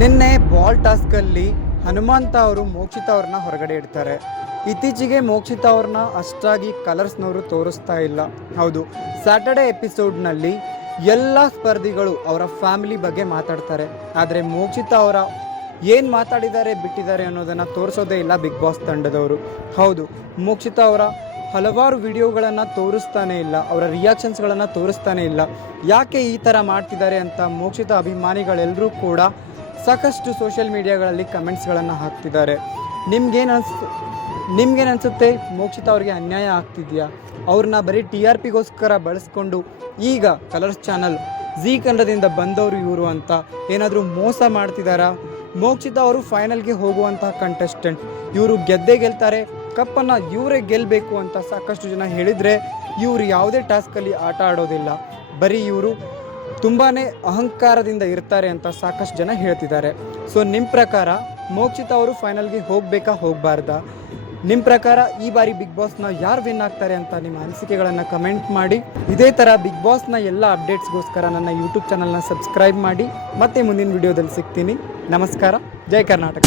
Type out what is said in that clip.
ನಿನ್ನೆ ಬಾಲ್ ಟಾಸ್ಕಲ್ಲಿ ಹನುಮಂತ ಅವರು ಮೋಕ್ಷಿತ ಅವ್ರನ್ನ ಹೊರಗಡೆ ಇಡ್ತಾರೆ. ಇತ್ತೀಚೆಗೆ ಮೋಕ್ಷಿತ ಅವ್ರನ್ನ ಅಷ್ಟಾಗಿ ಕಲರ್ಸ್ನವರು ತೋರಿಸ್ತಾ ಇಲ್ಲ. ಹೌದು ಸ್ಯಾಟರ್ಡೆ ಎಪಿಸೋಡ್ನಲ್ಲಿ ಎಲ್ಲ ಸ್ಪರ್ಧಿಗಳು ಅವರ ಫ್ಯಾಮಿಲಿ ಬಗ್ಗೆ ಮಾತಾಡ್ತಾರೆ. ಆದರೆ ಮೋಕ್ಷಿತ ಅವರ ಏನು ಮಾತಾಡಿದ್ದಾರೆ, ಬಿಟ್ಟಿದ್ದಾರೆ ಅನ್ನೋದನ್ನು ತೋರಿಸೋದೇ ಇಲ್ಲ ಬಿಗ್ ಬಾಸ್ ತಂಡದವರು. ಹೌದು, ಮೋಕ್ಷಿತ ಅವರ ಹಲವಾರು ವಿಡಿಯೋಗಳನ್ನು ತೋರಿಸ್ತಾನೆ ಇಲ್ಲ, ಅವರ ರಿಯಾಕ್ಷನ್ಸ್ಗಳನ್ನು ತೋರಿಸ್ತಾನೆ ಇಲ್ಲ. ಯಾಕೆ ಈ ಥರ ಮಾಡ್ತಿದ್ದಾರೆ ಅಂತ ಮೋಕ್ಷಿತ ಅಭಿಮಾನಿಗಳೆಲ್ಲರೂ ಕೂಡ ಸಾಕಷ್ಟು ಸೋಷಿಯಲ್ ಮೀಡಿಯಾಗಳಲ್ಲಿ ಕಮೆಂಟ್ಸ್ಗಳನ್ನು ಹಾಕ್ತಿದ್ದಾರೆ. ನಿಮ್ಗೇನು ಅನ್ಸ್ ನಿಮ್ಗೇನು ಅನಿಸುತ್ತೆ ಮೋಕ್ಷಿತ ಅವ್ರಿಗೆ ಅನ್ಯಾಯ ಆಗ್ತಿದೆಯಾ? ಅವ್ರನ್ನ ಬರೀ ಟಿ ಆರ್ ಪಿಗೋಸ್ಕರ ಬಳಸ್ಕೊಂಡು ಈಗ ಕಲರ್ಸ್ ಚಾನಲ್ ಝೀ ಕನ್ನಡದಿಂದ ಬಂದವರು ಇವರು ಅಂತ ಏನಾದರೂ ಮೋಸ ಮಾಡ್ತಿದ್ದಾರಾ ಮೋಕ್ಷಿತ ಅವರು ಫೈನಲ್ಗೆ ಹೋಗುವಂತಹ ಕಂಟೆಸ್ಟೆಂಟ್. ಇವರು ಗೆದ್ದೇ ಗೆಲ್ತಾರೆ. ಕಪ್ಪನ್ನು ಇವರೇ ಗೆಲ್ಲಬೇಕು ಅಂತ ಸಾಕಷ್ಟು ಜನ ಹೇಳಿದರೆ ಇವರು ಯಾವುದೇ ಟಾಸ್ಕಲ್ಲಿ ಆಟ ಆಡೋದಿಲ್ಲ. ಬರೀ ಇವರು ತುಂಬಾ ಅಹಂಕಾರದಿಂದ ಇರ್ತಾರೆ ಅಂತ ಸಾಕಷ್ಟು ಜನ ಹೇಳ್ತಿದ್ದಾರೆ. ಸೊ ನಿಮ್ಮ ಪ್ರಕಾರ ಮೋಕ್ಷಿತ ಅವರು ಫೈನಲ್ಗೆ ಹೋಗಬೇಕಾ, ಹೋಗಬಾರ್ದಾ? ನಿಮ್ಮ ಪ್ರಕಾರ ಈ ಬಾರಿ ಬಿಗ್ ಬಾಸ್ನ ಯಾರು ವಿನ್ ಆಗ್ತಾರೆ ಅಂತ ನಿಮ್ಮ ಅನಿಸಿಕೆಗಳನ್ನು ಕಮೆಂಟ್ ಮಾಡಿ. ಇದೇ ಥರ ಬಿಗ್ ಬಾಸ್ನ ಎಲ್ಲ ಅಪ್ಡೇಟ್ಸ್ಗೋಸ್ಕರ ನನ್ನ ಯೂಟ್ಯೂಬ್ ಚಾನಲ್ನ ಸಬ್ಸ್ಕ್ರೈಬ್ ಮಾಡಿ. ಮತ್ತೆ ಮುಂದಿನ ವಿಡಿಯೋದಲ್ಲಿ ಸಿಗ್ತೀನಿ. ನಮಸ್ಕಾರ. ಜೈ ಕರ್ನಾಟಕ.